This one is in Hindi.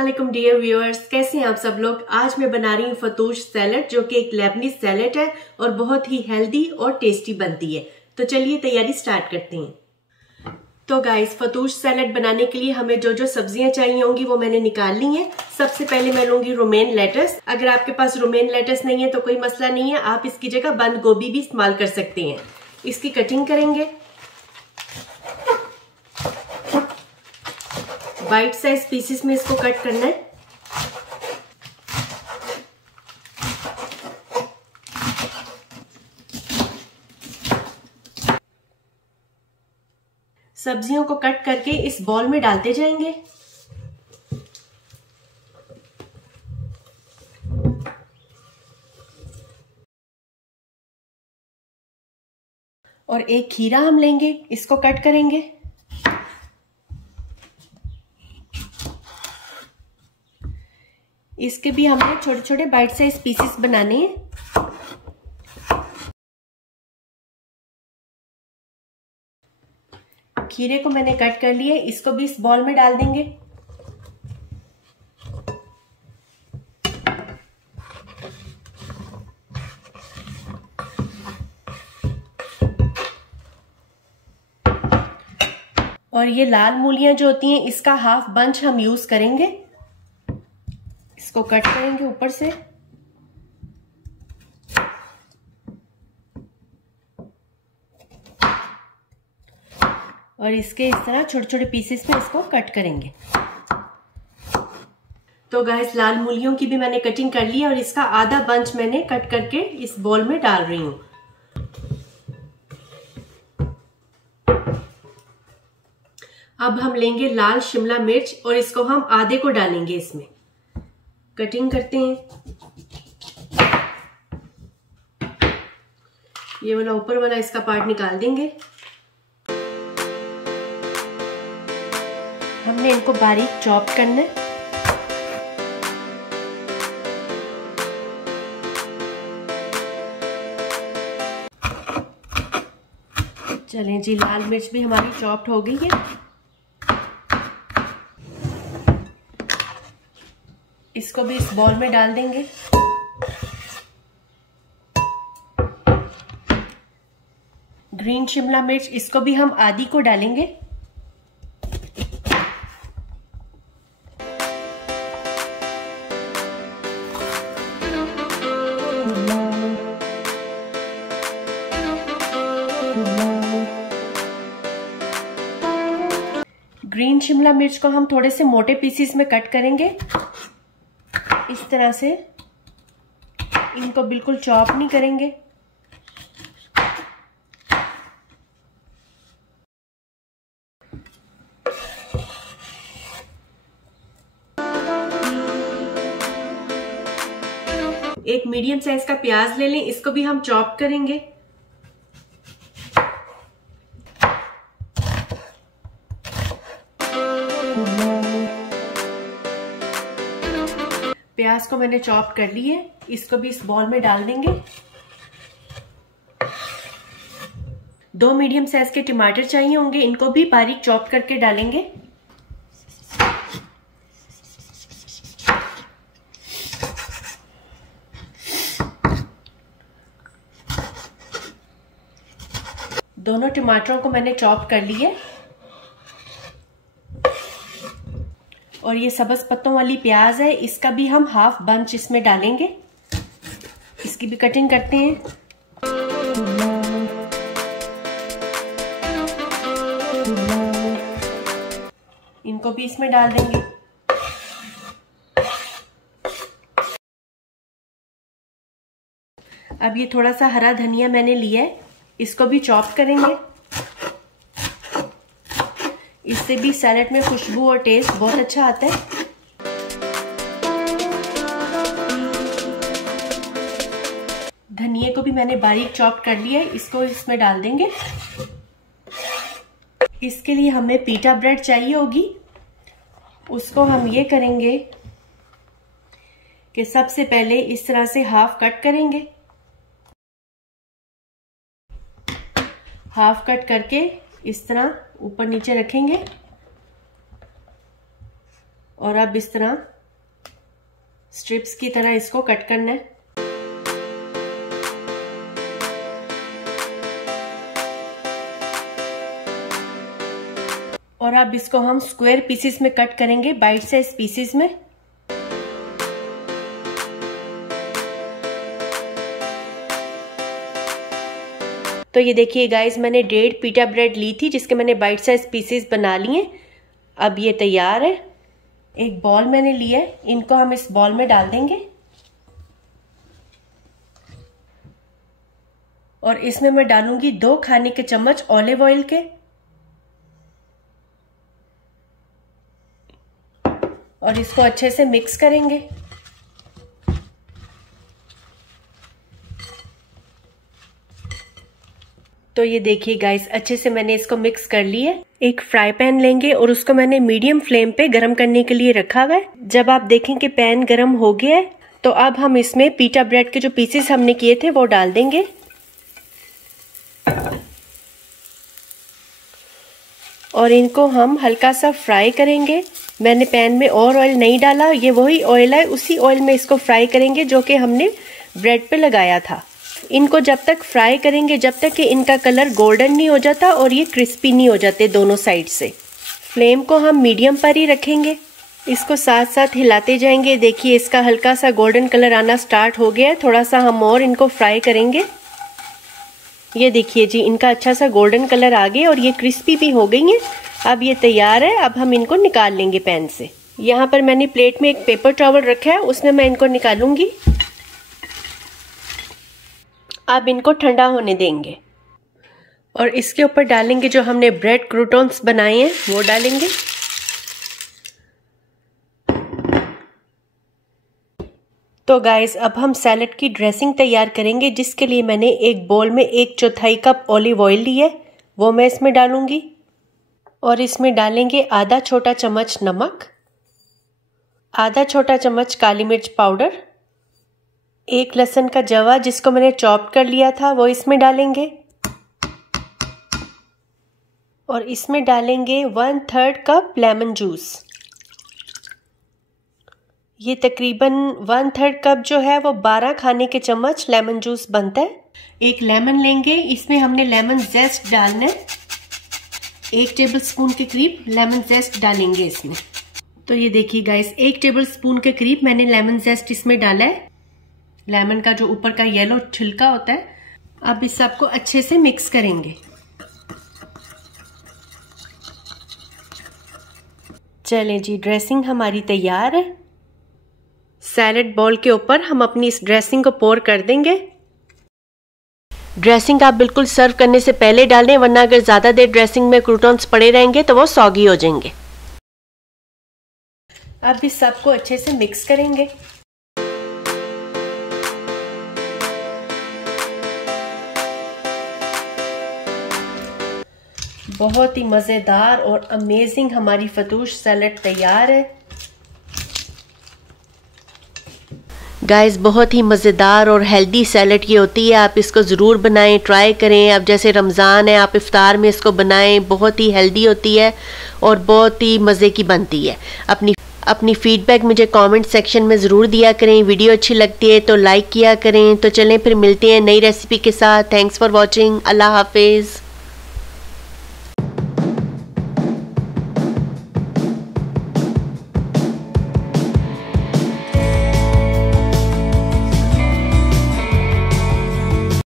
अस्सलाम वालेकुम डियर व्यूअर्स, कैसे हैं आप सब लोग। आज मैं बना रही हूँ फतूश सैलेड, जो कि एक लेबनीज सैलेड है और बहुत ही हेल्दी और टेस्टी बनती है। तो चलिए तैयारी स्टार्ट करते हैं। तो गाइस, फतूश सैलेड बनाने के लिए हमें जो जो सब्जियां चाहिए होंगी वो मैंने निकाल ली हैं। सबसे पहले मैं लूंगी रोमेन लेटस। अगर आपके पास रोमेन लेटस नहीं है तो कोई मसला नहीं है, आप इसकी जगह बंद गोभी भी इस्तेमाल कर सकते हैं। इसकी कटिंग करेंगे। बाइट साइज पीसेस में इसको कट करना है। सब्जियों को कट करके इस बॉल में डालते जाएंगे। और एक खीरा हम लेंगे, इसको कट करेंगे। इसके भी हमने छोटे छोटे बाइट साइज पीसेस बनाने हैं। खीरे को मैंने कट कर लिए, इसको भी इस बॉल में डाल देंगे। और ये लाल मूलियां जो होती हैं, इसका हाफ बंच हम यूज करेंगे। इसको कट करेंगे ऊपर से। और इसके इस तरह छोटे छोटे पीसेस में इसको कट करेंगे। तो गाइस, लाल मूलियों की भी मैंने कटिंग कर ली और इसका आधा बंच मैंने कट करके इस बॉल में डाल रही हूं। अब हम लेंगे लाल शिमला मिर्च और इसको हम आधे को डालेंगे इसमें। कटिंग करते हैं। ये वाला ऊपर वाला इसका पार्ट निकाल देंगे। हमने इनको बारीक चॉप करना है। चलें जी, लाल मिर्च भी हमारी चॉप्ड हो गई है। इसको भी इस बॉल में डाल देंगे। ग्रीन शिमला मिर्च, इसको भी हम आधी को डालेंगे। ग्रीन शिमला मिर्च को हम थोड़े से मोटे पीसेस में कट करेंगे। इस तरह से इनको बिल्कुल चॉप नहीं करेंगे। एक मीडियम साइज का प्याज ले लें, इसको भी हम चॉप करेंगे। प्याज को मैंने चॉप कर ली है, इसको भी इस बॉल में डाल देंगे। 2 मीडियम साइज के टमाटर चाहिए होंगे, इनको भी बारीक चॉप करके डालेंगे। दोनों टमाटरों को मैंने चॉप कर लिए। और ये सब्ज पत्तों वाली प्याज है, इसका भी हम हाफ बंच इसमें डालेंगे। इसकी भी कटिंग करते हैं। इनको भी इसमें डाल देंगे। अब ये थोड़ा सा हरा धनिया मैंने लिया है, इसको भी चॉप करेंगे। इससे भी सैलेड में खुशबू और टेस्ट बहुत अच्छा आता है। धनिया को भी मैंने बारीक चॉप कर लिया है, इसको इसमें डाल देंगे। इसके लिए हमें पीटा ब्रेड चाहिए होगी। उसको हम ये करेंगे कि सबसे पहले इस तरह से हाफ कट करेंगे। हाफ कट करके इस तरह ऊपर नीचे रखेंगे और अब इस तरह स्ट्रिप्स की तरह इसको कट करना है। और अब इसको हम स्क्वायर पीसेस में कट करेंगे, बाइट साइज पीसेस में। तो ये देखिए गाइस, मैंने 1.5 पीटा ब्रेड ली थी जिसके मैंने बाइट साइज पीसेस बना लिए। अब ये तैयार है। एक बॉल मैंने लिया है, इनको हम इस बॉल में डाल देंगे और इसमें मैं डालूंगी 2 खाने के चम्मच ऑलिव ऑयल के और इसको अच्छे से मिक्स करेंगे। तो ये देखिए गाइस, अच्छे से मैंने इसको मिक्स कर लिया है। एक फ्राई पैन लेंगे और उसको मैंने मीडियम फ्लेम पे गरम करने के लिए रखा हुआ है। जब आप देखें कि पैन गरम हो गया है तो अब हम इसमें पीटा ब्रेड के जो पीसेस हमने किए थे वो डाल देंगे। और इनको हम हल्का सा फ्राई करेंगे। मैंने पैन में और ऑयल नहीं डाला, ये वही ऑयल है, उसी ऑयल में इसको फ्राई करेंगे जो कि हमने ब्रेड पे लगाया था। इनको जब तक फ्राई करेंगे जब तक कि इनका कलर गोल्डन नहीं हो जाता और ये क्रिस्पी नहीं हो जाते दोनों साइड से। फ्लेम को हम मीडियम पर ही रखेंगे। इसको साथ साथ हिलाते जाएंगे। देखिए इसका हल्का सा गोल्डन कलर आना स्टार्ट हो गया है। थोड़ा सा हम और इनको फ्राई करेंगे। ये देखिए जी, इनका अच्छा सा गोल्डन कलर आ गया और ये क्रिस्पी भी हो गई हैं। अब ये तैयार है। अब हम इनको निकाल लेंगे पैन से। यहाँ पर मैंने प्लेट में एक पेपर टॉवल रखा है, उसमें मैं इनको निकालूंगी। अब इनको ठंडा होने देंगे और इसके ऊपर डालेंगे जो हमने ब्रेड क्रूटॉन्स बनाए हैं वो डालेंगे। तो गाइस, अब हम सैलेड की ड्रेसिंग तैयार करेंगे, जिसके लिए मैंने एक बोल में 1/4 कप ऑलिव ऑयल लिया है, वो मैं इसमें डालूंगी। और इसमें डालेंगे आधा छोटा चम्मच नमक, आधा छोटा चम्मच काली मिर्च पाउडर, 1 लहसुन का जवा जिसको मैंने चॉप कर लिया था वो इसमें डालेंगे। और इसमें डालेंगे 1/3 कप लेमन जूस। ये तकरीबन 1/3 कप जो है वो 12 खाने के चम्मच लेमन जूस बनता है। एक लेमन लेंगे, इसमें हमने लेमन जेस्ट डालना है। 1 टेबलस्पून के करीब लेमन जेस्ट डालेंगे इसमें। तो ये देखिए गाइस, 1 टेबलस्पून के करीब मैंने लेमन जेस्ट इसमें डाला है। लेमन का जो ऊपर का येलो छिलका होता है। अब इस सबको अच्छे से मिक्स करेंगे। चलें जी, ड्रेसिंग हमारी तैयार है। सैलेड बॉल के ऊपर हम अपनी इस ड्रेसिंग को पोर कर देंगे। ड्रेसिंग आप बिल्कुल सर्व करने से पहले डालें, वरना अगर ज्यादा देर ड्रेसिंग में क्रूटॉन्स पड़े रहेंगे तो वो सॉगी हो जाएंगे। अब इस सबको अच्छे से मिक्स करेंगे। बहुत ही मज़ेदार और अमेजिंग हमारी फतूश सैलेड तैयार है। गाइस, बहुत ही मज़ेदार और हेल्दी सैलेड ये होती है। आप इसको ज़रूर बनाएं, ट्राई करें। अब जैसे रमज़ान है, आप इफ्तार में इसको बनाएं। बहुत ही हेल्दी होती है और बहुत ही मज़े की बनती है। अपनी फीडबैक मुझे कमेंट सेक्शन में ज़रूर दिया करें। वीडियो अच्छी लगती है तो लाइक किया करें। तो चलें फिर मिलते हैं नई रेसिपी के साथ। Thanks for watching. अल्लाह हाफिज़।